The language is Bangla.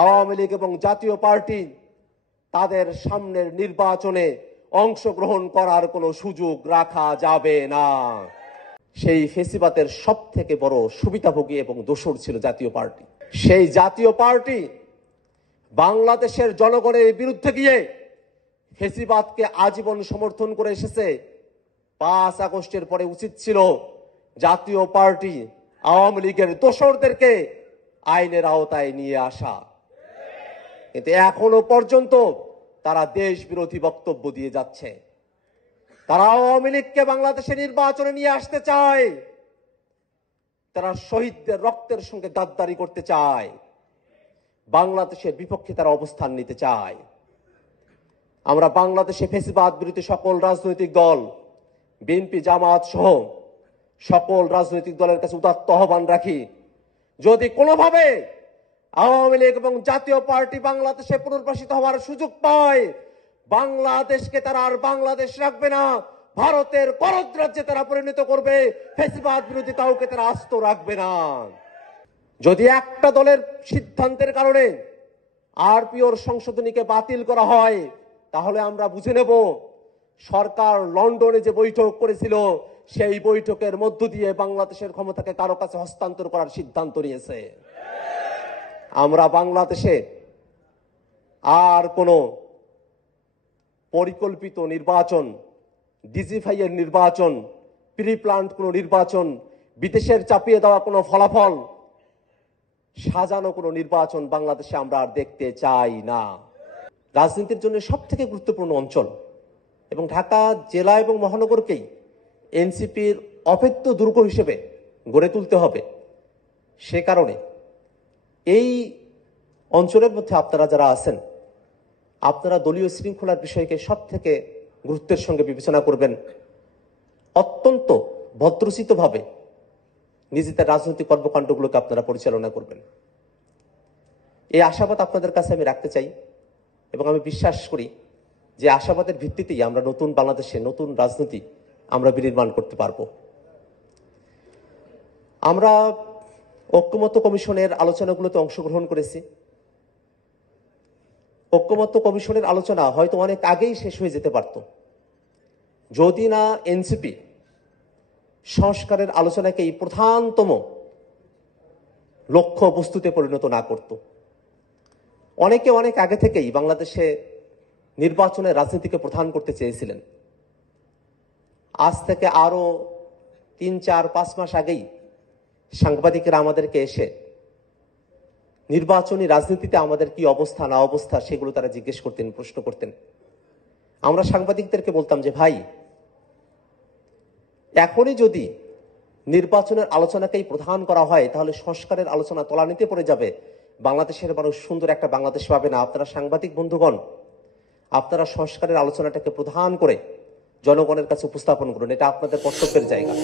আওয়ামী লীগ এবং জাতীয় পার্টি তাদের সামনের নির্বাচনে অংশগ্রহণ করার কোনো সুযোগ রাখা যাবে না। সেই ফেসিবাদের সব থেকে বড় সুবিধাভোগী এবং দোসর ছিল জাতীয় পার্টি। সেই জাতীয় পার্টি বাংলাদেশের জনগণের বিরুদ্ধে গিয়ে ফেসিবাদকে আজীবন সমর্থন করে এসেছে। 5 আগস্টের পরে উচিত ছিল জাতীয় পার্টি আওয়ামী লীগের দোসরদেরকে আইনের আওতায় নিয়ে আসা, কিন্তু এখনো পর্যন্ত তারা দেশ বিরোধী বক্তব্য দিয়ে যাচ্ছে। তারা আওয়ামী লীগকে বাংলাদেশে নির্বাচনে নিয়ে আসতে চায়, তারা শহীদদের রক্তের সঙ্গে গাদ্দারি করতে চায়, বাংলাদেশের বিপক্ষে তারা অবস্থান নিতে চায়। আমরা বাংলাদেশে ফেসিবাদ বিরোধী সকল রাজনৈতিক দল, বিএনপি, জামাত সহ সকল রাজনৈতিক দলের কাছে উদাত্ত আহ্বান রাখি, যদি কোনোভাবে আওয়ামী লীগ এবং জাতীয় পার্টি বাংলাদেশে পুনর্বাসিত হওয়ার সুযোগ পায়, বাংলাদেশকে তারা আর বাংলাদেশ রাখবে না, ভারতের করদ রাজ্যে তারা পরিণত করবে। ফেসিবাদ বিরোধী কাউকে তারা আস্ত রাখবে না। যদি একটা দলের সিদ্ধান্তের কারণে আরপিওর সংশোধনীকে বাতিল করা হয়, তাহলে আমরা বুঝে নেব সরকার লন্ডনে যে বৈঠক করেছিল সেই বৈঠকের মধ্য দিয়ে বাংলাদেশের ক্ষমতাকে কারো কাছে হস্তান্তর করার সিদ্ধান্ত নিয়েছে। আমরা বাংলাদেশে আর কোনো পরিকল্পিত নির্বাচন, ডিজিফাইয়ের নির্বাচন, প্রি প্ল্যান্ড কোনো নির্বাচন, বিদেশের চাপিয়ে দেওয়া কোনো ফলাফল, সাজানো কোনো নির্বাচন বাংলাদেশে আমরা আর দেখতে চাই না। রাজনীতির জন্য সবথেকে গুরুত্বপূর্ণ অঞ্চল এবং ঢাকা জেলা এবং মহানগরকেই এনসিপির অভেদ্য দুর্গ হিসেবে গড়ে তুলতে হবে। সে কারণে এই অঞ্চলের মধ্যে আপনারা যারা আছেন, আপনারা দলীয় শৃঙ্খলার বিষয়কে সব থেকে গুরুত্বের সঙ্গে বিবেচনা করবেন, অত্যন্ত ভদ্রচিতভাবে নিজেদের রাজনৈতিক কর্মকাণ্ডগুলোকে আপনারা পরিচালনা করবেন। এই আশাবাদ আপনাদের কাছে আমি রাখতে চাই এবং আমি বিশ্বাস করি যে আশাবাদের ভিত্তিতেই আমরা নতুন বাংলাদেশে নতুন রাজনীতি আমরা বিনির্মাণ করতে পারব। আমরা ঐক্যমত্য কমিশনের আলোচনাগুলোতে অংশগ্রহণ করেছি। ঐক্যমত্য কমিশনের আলোচনা হয়তো অনেক আগেই শেষ হয়ে যেতে পারত যদি না এনসিপি সংস্কারের আলোচনাকেই প্রধানতম লক্ষ্য বস্তুতে পরিণত না করত। অনেকে অনেক আগে থেকেই বাংলাদেশে নির্বাচনের রাজনীতিকে প্রধান করতে চেয়েছিলেন। আজ থেকে আরো 3, 4, 5 মাস আগেই সাংবাদিকেরা আমাদেরকে এসে নির্বাচনী রাজনীতিতে আমাদের কি অবস্থা না অবস্থা সেগুলো তারা জিজ্ঞেস করতেন, প্রশ্ন করতেন। আমরা সাংবাদিকদেরকে বলতাম যে ভাই, এখনই যদি নির্বাচনের আলোচনাকেই প্রধান করা হয় তাহলে সংস্কারের আলোচনা তলানিতে পড়ে যাবে, বাংলাদেশের মানুষ সুন্দর একটা বাংলাদেশ পাবে না। আপনারা সাংবাদিক বন্ধুগণ, আপনারা সংস্কারের আলোচনাটাকে প্রধান করে জনগণের কাছে উপস্থাপন করুন, এটা আপনাদের কর্তব্যের জায়গা।